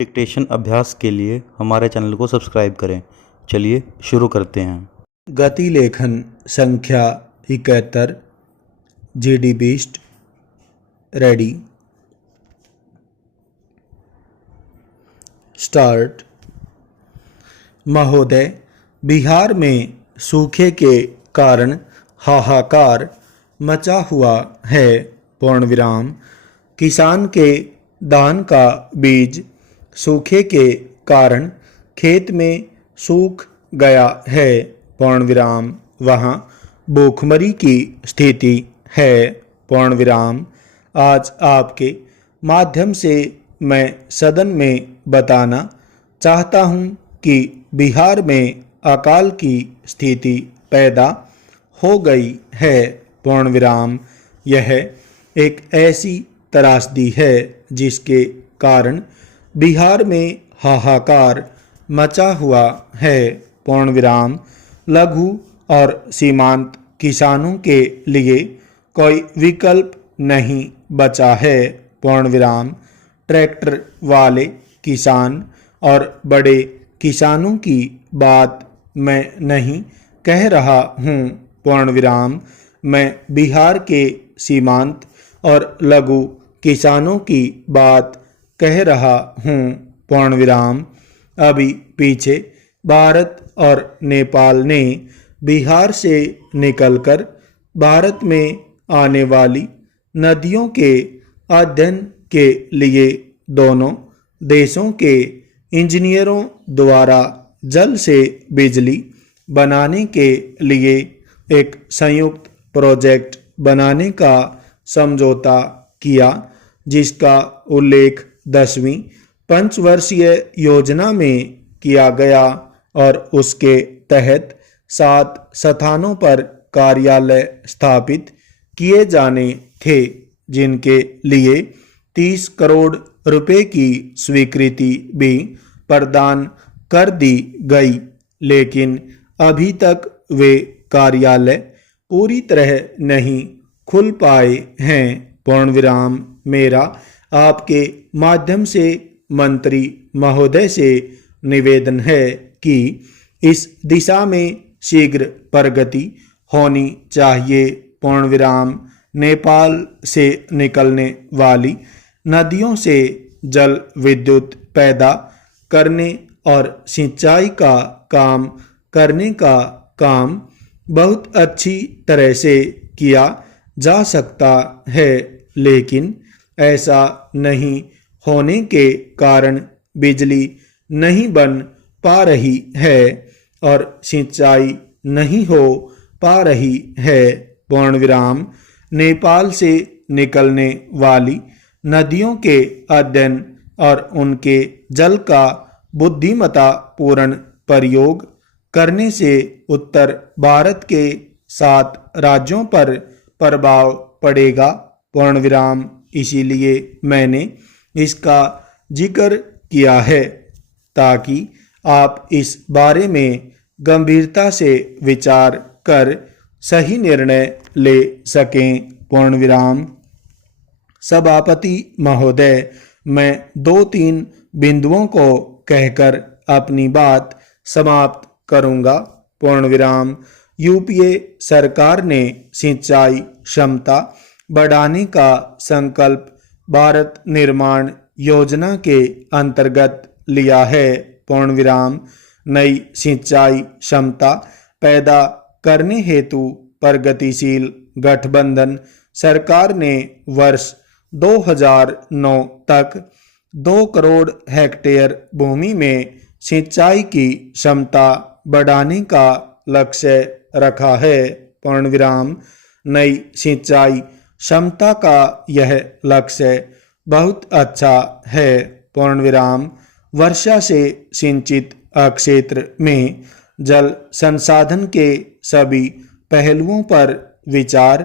Dictation अभ्यास के लिए हमारे चैनल को सब्सक्राइब करें। चलिए शुरू करते हैं। गति लेखन संख्या 71 GD बीस्ट रेडी स्टार्ट। महोदय, बिहार में सूखे के कारण हाहाकार मचा हुआ है। पूर्ण विराम। किसान के धान का बीज सूखे के कारण खेत में सूख गया है। पूर्ण विराम। वहाँ भूखमरी की स्थिति है। पूर्ण विराम। आज आपके माध्यम से मैं सदन में बताना चाहता हूँ कि बिहार में अकाल की स्थिति पैदा हो गई है। पूर्ण विराम। यह एक ऐसी त्रासदी है जिसके कारण बिहार में हाहाकार मचा हुआ है। पूर्ण विराम। लघु और सीमांत किसानों के लिए कोई विकल्प नहीं बचा है। पूर्ण विराम। ट्रैक्टर वाले किसान और बड़े किसानों की बात मैं नहीं कह रहा हूँ। पूर्ण विराम। मैं बिहार के सीमांत और लघु किसानों की बात कह रहा हूँ। पूर्ण विराम। अभी पीछे भारत और नेपाल ने बिहार से निकलकर भारत में आने वाली नदियों के अध्ययन के लिए दोनों देशों के इंजीनियरों द्वारा जल से बिजली बनाने के लिए एक संयुक्त प्रोजेक्ट बनाने का समझौता किया, जिसका उल्लेख 10वीं पंचवर्षीय योजना में किया गया और उसके तहत 7 स्थानों पर कार्यालय स्थापित किए जाने थे, जिनके लिए 30 करोड़ रुपए की स्वीकृति भी प्रदान कर दी गई, लेकिन अभी तक वे कार्यालय पूरी तरह नहीं खुल पाए हैं। पूर्ण विराम। मेरा आपके माध्यम से मंत्री महोदय से निवेदन है कि इस दिशा में शीघ्र प्रगति होनी चाहिए। पूर्ण विराम। नेपाल से निकलने वाली नदियों से जल विद्युत पैदा करने और सिंचाई का काम करने का काम बहुत अच्छी तरह से किया जा सकता है, लेकिन ऐसा नहीं होने के कारण बिजली नहीं बन पा रही है और सिंचाई नहीं हो पा रही है। पूर्ण विराम। नेपाल से निकलने वाली नदियों के अध्ययन और उनके जल का बुद्धिमत्तापूर्ण प्रयोग करने से उत्तर भारत के 7 राज्यों पर प्रभाव पड़ेगा। पूर्ण विराम। इसीलिए मैंने इसका जिक्र किया है ताकि आप इस बारे में गंभीरता से विचार कर सही निर्णय ले सकें। पूर्ण विराम। सभापति महोदय, मैं 2-3 बिंदुओं को कहकर अपनी बात समाप्त करूंगा। पूर्ण विराम। यूपीए सरकार ने सिंचाई क्षमता बढ़ाने का संकल्प भारत निर्माण योजना के अंतर्गत लिया है। पूर्ण विराम। नई सिंचाई क्षमता पैदा करने हेतु प्रगतिशील गठबंधन सरकार ने वर्ष 2009 तक 2 करोड़ हेक्टेयर भूमि में सिंचाई की क्षमता बढ़ाने का लक्ष्य रखा है। पूर्ण विराम। नई सिंचाई क्षमता का यह लक्ष्य बहुत अच्छा है। पूर्ण विराम। वर्षा से सिंचित क्षेत्र में जल संसाधन के सभी पहलुओं पर विचार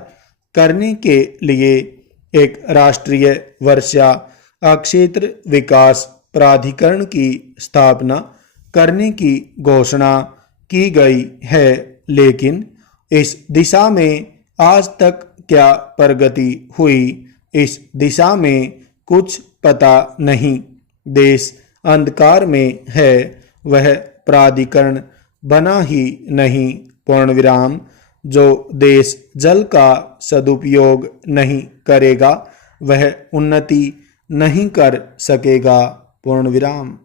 करने के लिए एक राष्ट्रीय वर्षा क्षेत्र विकास प्राधिकरण की स्थापना करने की घोषणा की गई है, लेकिन इस दिशा में आज तक क्या प्रगति हुई, इस दिशा में कुछ पता नहीं। देश अंधकार में है वह प्राधिकरण बना ही नहीं। पूर्ण विराम। जो देश जल का सदुपयोग नहीं करेगा वह उन्नति नहीं कर सकेगा। पूर्ण विराम।